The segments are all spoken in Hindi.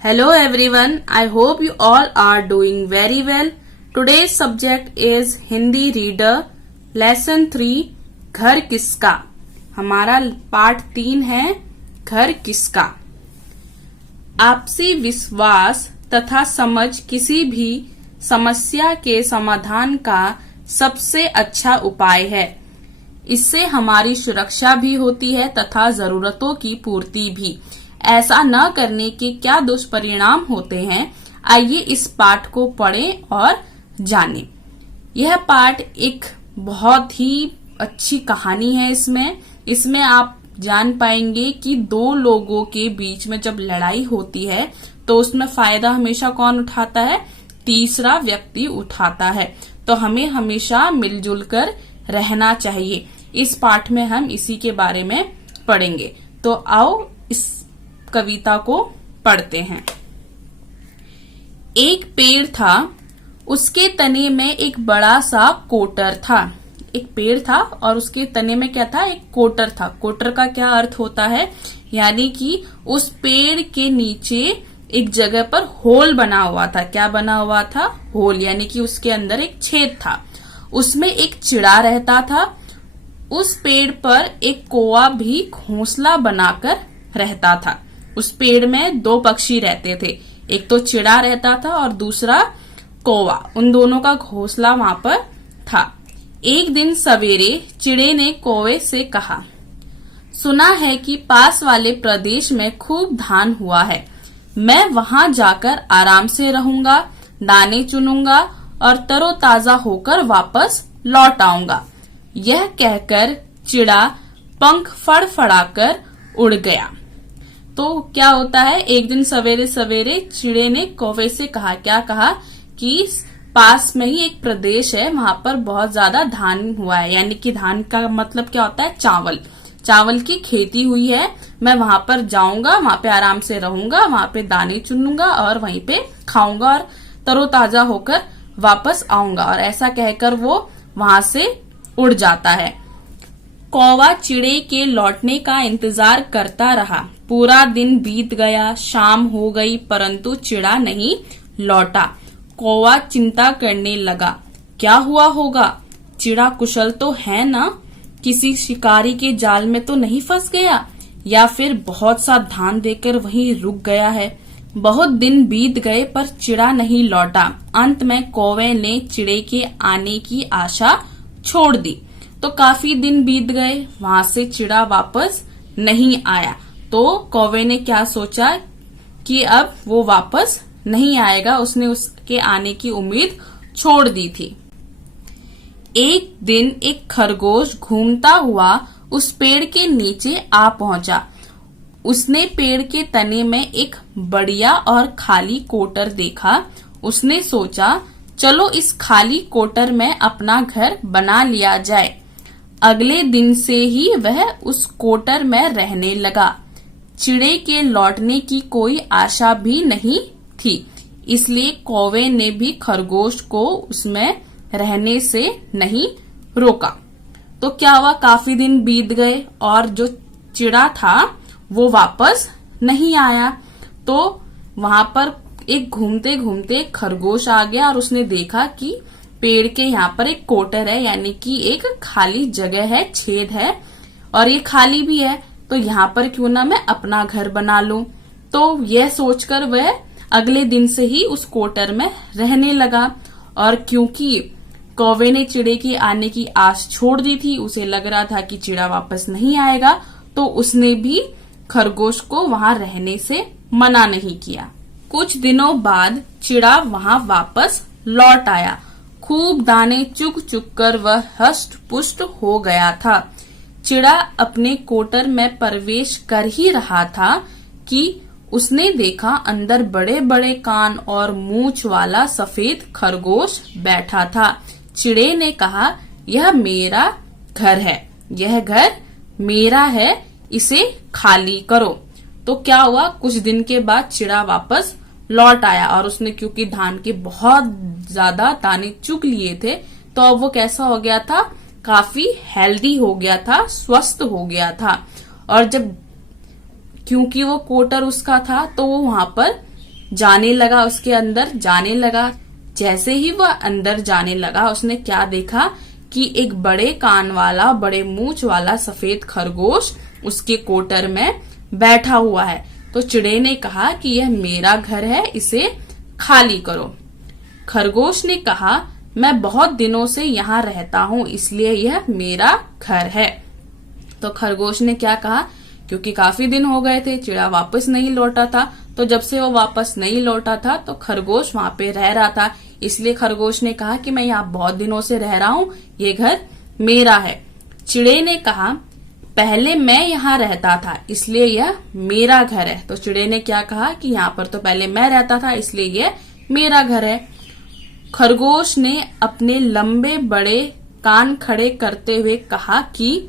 Hello everyone, I hope you all are doing very well. Today's subject is Hindi Reader, Lesson 3, घर किसका। हमारा पाठ 3 है घर किसका। आपसी विश्वास तथा समझ किसी भी समस्या के समाधान का सबसे अच्छा उपाय है। इससे हमारी सुरक्षा भी होती है तथा जरूरतों की पूर्ति भी। ऐसा न करने के क्या दुष्परिणाम होते हैं, आइए इस पाठ को पढ़ें और जानें। यह पाठ एक बहुत ही अच्छी कहानी है। इसमें आप जान पाएंगे कि दो लोगों के बीच में जब लड़ाई होती है तो उसमें फायदा हमेशा कौन उठाता है? तीसरा व्यक्ति उठाता है। तो हमें हमेशा मिलजुल कर रहना चाहिए। इस पाठ में हम इसी के बारे में पढ़ेंगे। तो आओ इस कविता को पढ़ते हैं। एक पेड़ था, उसके तने में एक बड़ा सा कोटर था। एक पेड़ था और उसके तने में क्या था? एक कोटर था। कोटर का क्या अर्थ होता है? यानी कि उस पेड़ के नीचे एक जगह पर होल बना हुआ था। क्या बना हुआ था? होल, यानी कि उसके अंदर एक छेद था। उसमें एक चिड़ा रहता था। उस पेड़ पर एक कौवा भी घोंसला बनाकर रहता था। उस पेड़ में दो पक्षी रहते थे, एक तो चिड़ा रहता था और दूसरा कौवा। उन दोनों का घोंसला वहां पर था। एक दिन सवेरे चिड़े ने कौवे से कहा, सुना है कि पास वाले प्रदेश में खूब धान हुआ है। मैं वहां जाकर आराम से रहूंगा, दाने चुनूंगा और तरोताजा होकर वापस लौट आऊंगा। यह कहकर चिड़ा पंख फड़फड़ाकर उड़ गया। तो क्या होता है? एक दिन सवेरे सवेरे चिड़े ने कौवे से कहा, क्या कहा? कि पास में ही एक प्रदेश है, वहां पर बहुत ज्यादा धान हुआ है। यानी कि धान का मतलब क्या होता है? चावल। चावल की खेती हुई है। मैं वहां पर जाऊंगा, वहां पे आराम से रहूंगा, वहां पे दाने चुनूंगा और वहीं पे खाऊंगा और तरोताजा होकर वापस आऊंगा। और ऐसा कहकर वो वहां से उड़ जाता है। कौवा चिड़े के लौटने का इंतजार करता रहा। पूरा दिन बीत गया, शाम हो गई, परंतु चिड़ा नहीं लौटा। कौवा चिंता करने लगा, क्या हुआ होगा? चिड़ा कुशल तो है ना? किसी शिकारी के जाल में तो नहीं फंस गया, या फिर बहुत सा धान देकर वहीं रुक गया है। बहुत दिन बीत गए पर चिड़ा नहीं लौटा। अंत में कौवे ने चिड़े के आने की आशा छोड़ दी। तो काफी दिन बीत गए, वहां से चिड़ा वापस नहीं आया। तो कौवे ने क्या सोचा कि अब वो वापस नहीं आएगा। उसने उसके आने की उम्मीद छोड़ दी थी। एक दिन एक खरगोश घूमता हुआ उस पेड़ के नीचे आ पहुंचा। उसने पेड़ के तने में एक बढ़िया और खाली कोटर देखा। उसने सोचा, चलो इस खाली कोटर में अपना घर बना लिया जाए। अगले दिन से ही वह उस कोटर में रहने लगा। चिड़े के लौटने की कोई आशा भी नहीं थी, इसलिए कौवे ने भी खरगोश को उसमें रहने से नहीं रोका। तो क्या हुआ? काफी दिन बीत गए और जो चिड़ा था वो वापस नहीं आया। तो वहां पर एक घूमते घूमते खरगोश आ गया और उसने देखा कि पेड़ के यहाँ पर एक कोटर है, यानी कि एक खाली जगह है, छेद है और ये खाली भी है। तो यहाँ पर क्यों ना मैं अपना घर बना लूं। तो यह सोचकर वह अगले दिन से ही उस कोटर में रहने लगा। और क्योंकि कौवे ने चिड़े के आने की आस छोड़ दी थी, उसे लग रहा था कि चिड़ा वापस नहीं आएगा, तो उसने भी खरगोश को वहां रहने से मना नहीं किया। कुछ दिनों बाद चिड़ा वहां वापस लौट आया। खूब दाने चुग चुग कर वह हष्ट पुष्ट हो गया था। चिड़ा अपने कोटर में प्रवेश कर ही रहा था कि उसने देखा अंदर बड़े बड़े कान और मूंछ वाला सफेद खरगोश बैठा था। चिड़े ने कहा, यह मेरा घर है, यह घर मेरा है, इसे खाली करो। तो क्या हुआ? कुछ दिन के बाद चिड़ा वापस लौट आया और उसने क्योंकि धान के बहुत ज्यादा दाने चुग लिए थे, तो अब वो कैसा हो गया था? काफी हेल्दी हो गया था, स्वस्थ हो गया था। और जब क्योंकि वो कोटर उसका था तो वो वहां पर जाने लगा, उसके अंदर जाने लगा। जैसे ही वह अंदर जाने लगा, उसने क्या देखा कि एक बड़े कान वाला, बड़े मूंछ वाला सफेद खरगोश उसके कोटर में बैठा हुआ है। तो चिड़े ने कहा कि यह मेरा घर है, इसे खाली करो। खरगोश ने कहा, मैं बहुत दिनों से यहाँ रहता हूँ, इसलिए यह मेरा घर है। तो खरगोश ने क्या कहा, क्योंकि काफी दिन हो गए थे, चिड़ा वापस नहीं लौटा था, तो जब से वो वापस नहीं लौटा था तो खरगोश वहां पे रह रहा था, इसलिए खरगोश ने कहा कि मैं यहाँ बहुत दिनों से रह रहा हूँ, ये घर मेरा है। चिड़े ने कहा, पहले मैं यहाँ रहता था, इसलिए यह मेरा घर है। तो चिड़े ने क्या कहा कि यहाँ पर तो पहले मैं रहता था, इसलिए यह मेरा घर है। खरगोश ने अपने लंबे बड़े कान खड़े करते हुए कहा कि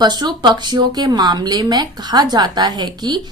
पशु पक्षियों के मामले में कहा जाता है कि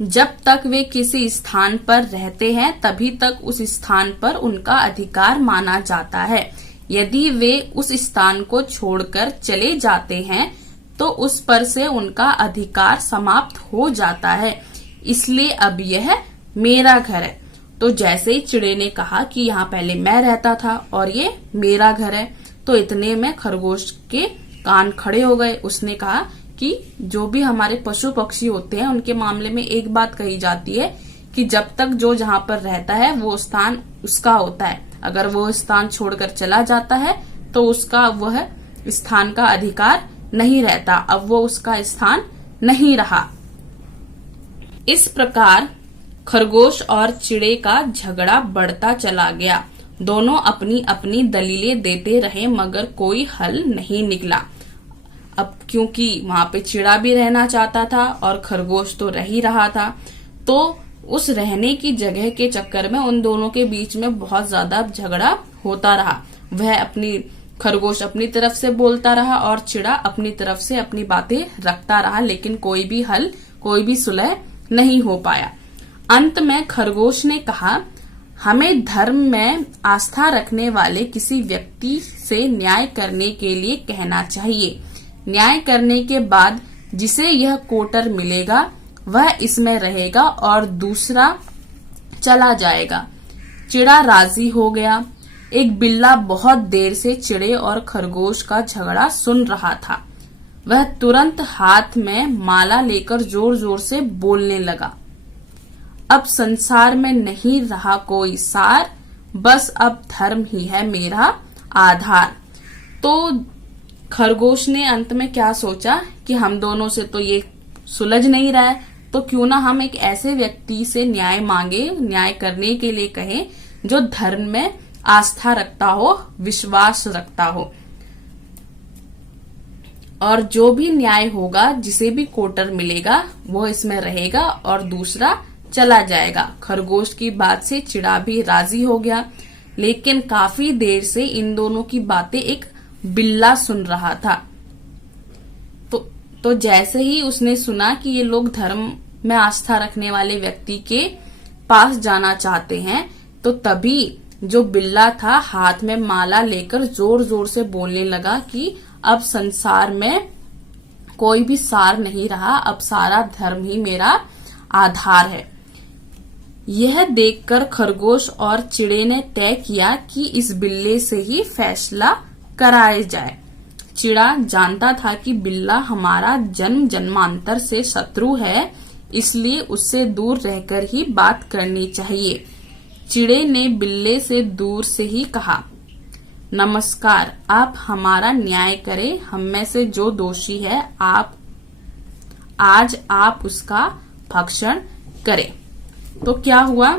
जब तक वे किसी स्थान पर रहते हैं तभी तक उस स्थान पर उनका अधिकार माना जाता है। यदि वे उस स्थान को छोड़कर चले जाते हैं तो उस पर से उनका अधिकार समाप्त हो जाता है, इसलिए अब यह मेरा घर है। तो जैसे ही चिड़े ने कहा कि यहाँ पहले मैं रहता था और ये मेरा घर है, तो इतने में खरगोश के कान खड़े हो गए। उसने कहा कि जो भी हमारे पशु पक्षी होते हैं उनके मामले में एक बात कही जाती है कि जब तक जो जहां पर रहता है वो स्थान उसका होता है, अगर वो स्थान छोड़कर चला जाता है तो उसका वह स्थान का अधिकार नहीं रहता, अब वो उसका स्थान नहीं रहा। इस प्रकार खरगोश और चिड़े का झगड़ा बढ़ता चला गया। दोनों अपनी अपनी दलीलें देते रहे मगर कोई हल नहीं निकला। अब क्योंकि वहां पे चिड़ा भी रहना चाहता था और खरगोश तो रह ही रहा था, तो उस रहने की जगह के चक्कर में उन दोनों के बीच में बहुत ज्यादा झगड़ा होता रहा। खरगोश अपनी तरफ से बोलता रहा और चिड़ा अपनी तरफ से अपनी बातें रखता रहा, लेकिन कोई भी हल, कोई भी सुलह नहीं हो पाया। अंत में खरगोश ने कहा, हमें धर्म में आस्था रखने वाले किसी व्यक्ति से न्याय करने के लिए कहना चाहिए। न्याय करने के बाद जिसे यह कोटर मिलेगा वह इसमें रहेगा और दूसरा चला जाएगा। चिड़ा राजी हो गया। एक बिल्ला बहुत देर से चिड़े और खरगोश का झगड़ा सुन रहा था। वह तुरंत हाथ में माला लेकर जोर जोर से बोलने लगा, अब संसार में नहीं रहा कोई सार, बस अब धर्म ही है मेरा आधार। तो खरगोश ने अंत में क्या सोचा कि हम दोनों से तो ये सुलझ नहीं रहा है, तो क्यों ना हम एक ऐसे व्यक्ति से न्याय मांगे, न्याय करने के लिए कहें जो धर्म में आस्था रखता हो, विश्वास रखता हो, और जो भी न्याय होगा, जिसे भी कोटर मिलेगा वो इसमें रहेगा और दूसरा चला जाएगा। खरगोश की बात से चिड़ा भी राजी हो गया, लेकिन काफी देर से इन दोनों की बातें एक बिल्ला सुन रहा था। तो जैसे ही उसने सुना कि ये लोग धर्म में आस्था रखने वाले व्यक्ति के पास जाना चाहते हैं, तो तभी जो बिल्ला था हाथ में माला लेकर जोर जोर से बोलने लगा कि अब संसार में कोई भी सार नहीं रहा, अब सारा धर्म ही मेरा आधार है। यह देखकर खरगोश और चिड़े ने तय किया कि इस बिल्ले से ही फैसला कराया जाए। चिड़ा जानता था कि बिल्ला हमारा जन्म जन्मांतर से शत्रु है, इसलिए उससे दूर रहकर ही बात करनी चाहिए। चिड़े ने बिल्ले से दूर से ही कहा, नमस्कार, आप हमारा न्याय करें, हम में से जो दोषी है आज आप उसका भक्षण करें। तो क्या हुआ,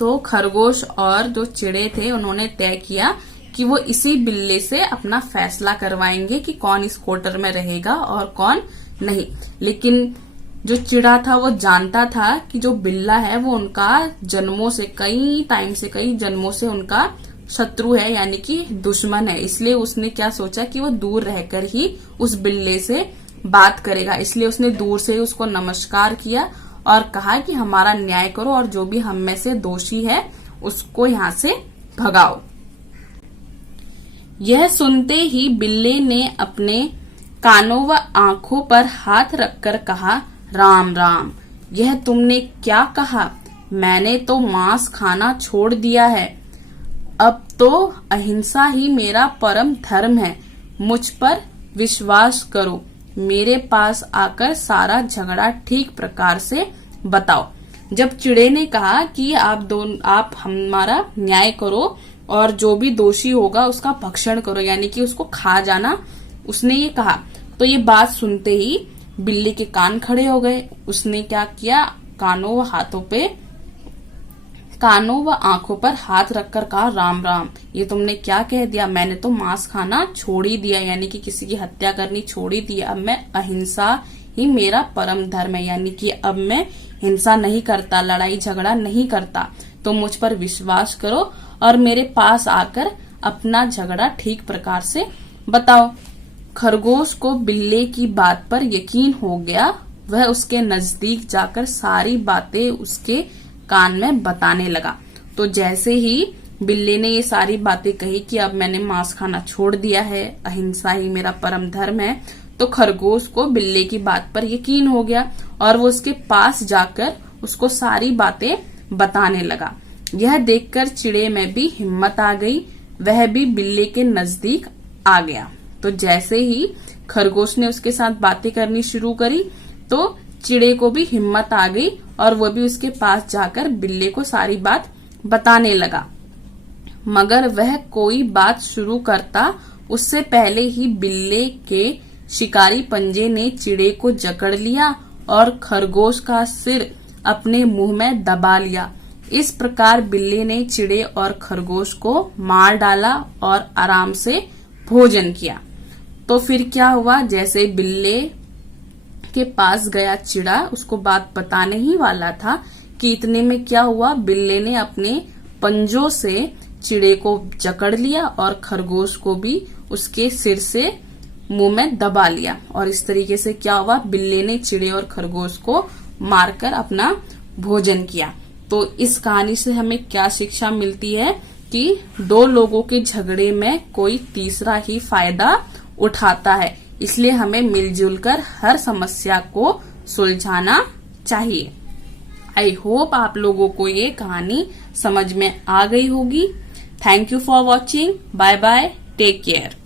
तो खरगोश और जो चिड़े थे उन्होंने तय किया कि वो इसी बिल्ले से अपना फैसला करवाएंगे कि कौन इस कोटर में रहेगा और कौन नहीं। लेकिन जो चिड़ा था वो जानता था कि जो बिल्ला है वो उनका जन्मों से, कई जन्मों से उनका शत्रु है, यानी कि दुश्मन है। इसलिए उसने क्या सोचा कि वो दूर रहकर ही उस बिल्ले से बात करेगा। इसलिए उसने दूर से ही उसको नमस्कार किया और कहा कि हमारा न्याय करो और जो भी हम में से दोषी है उसको यहाँ से भगाओ। यह सुनते ही बिल्ले ने अपने कानों व आंखों पर हाथ रखकर कहा, राम राम, यह तुमने क्या कहा? मैंने तो मांस खाना छोड़ दिया है। अब तो अहिंसा ही मेरा परम धर्म है। मुझ पर विश्वास करो। मेरे पास आकर सारा झगड़ा ठीक प्रकार से बताओ। जब चिड़े ने कहा कि आप हमारा न्याय करो और जो भी दोषी होगा उसका भक्षण करो, यानी कि उसको खा जाना, उसने ये कहा, तो ये बात सुनते ही बिल्ली के कान खड़े हो गए। उसने क्या किया, कानों व आंखों पर हाथ रखकर कहा, राम राम, ये तुमने क्या कह दिया? मैंने तो मांस खाना छोड़ ही दिया, यानी कि किसी की हत्या करनी छोड़ ही दिया। अब मैं अहिंसा ही मेरा परम धर्म है, यानी कि अब मैं हिंसा नहीं करता, लड़ाई झगड़ा नहीं करता। तो मुझ पर विश्वास करो और मेरे पास आकर अपना झगड़ा ठीक प्रकार से बताओ। खरगोश को बिल्ली की बात पर यकीन हो गया। वह उसके नजदीक जाकर सारी बातें उसके कान में बताने लगा। तो जैसे ही बिल्ली ने ये सारी बातें कही कि अब मैंने मांस खाना छोड़ दिया है, अहिंसा ही मेरा परम धर्म है, तो खरगोश को बिल्ली की बात पर यकीन हो गया और वो उसके पास जाकर उसको सारी बातें बताने लगा। यह देखकर चिड़े में भी हिम्मत आ गई, वह भी बिल्ली के नजदीक आ गया। तो जैसे ही खरगोश ने उसके साथ बातें करनी शुरू करी तो चिड़े को भी हिम्मत आ गई और वो भी उसके पास जाकर बिल्ली को सारी बात बताने लगा। मगर वह कोई बात शुरू करता उससे पहले ही बिल्ली के शिकारी पंजे ने चिड़े को जकड़ लिया और खरगोश का सिर अपने मुंह में दबा लिया। इस प्रकार बिल्ली ने चिड़े और खरगोश को मार डाला और आराम से भोजन किया। तो फिर क्या हुआ, जैसे बिल्ली के पास गया चिड़ा, उसको बात बताने ही वाला था कि इतने में क्या हुआ, बिल्ली ने अपने पंजों से चिड़े को जकड़ लिया और खरगोश को भी उसके सिर से मुंह में दबा लिया। और इस तरीके से क्या हुआ, बिल्ली ने चिड़े और खरगोश को मारकर अपना भोजन किया। तो इस कहानी से हमें क्या शिक्षा मिलती है कि दो लोगों के झगड़े में कोई तीसरा ही फायदा उठाता है, इसलिए हमें मिलजुल कर हर समस्या को सुलझाना चाहिए। आई होप आप लोगों को ये कहानी समझ में आ गई होगी। Thank you for watching. Bye bye, take care.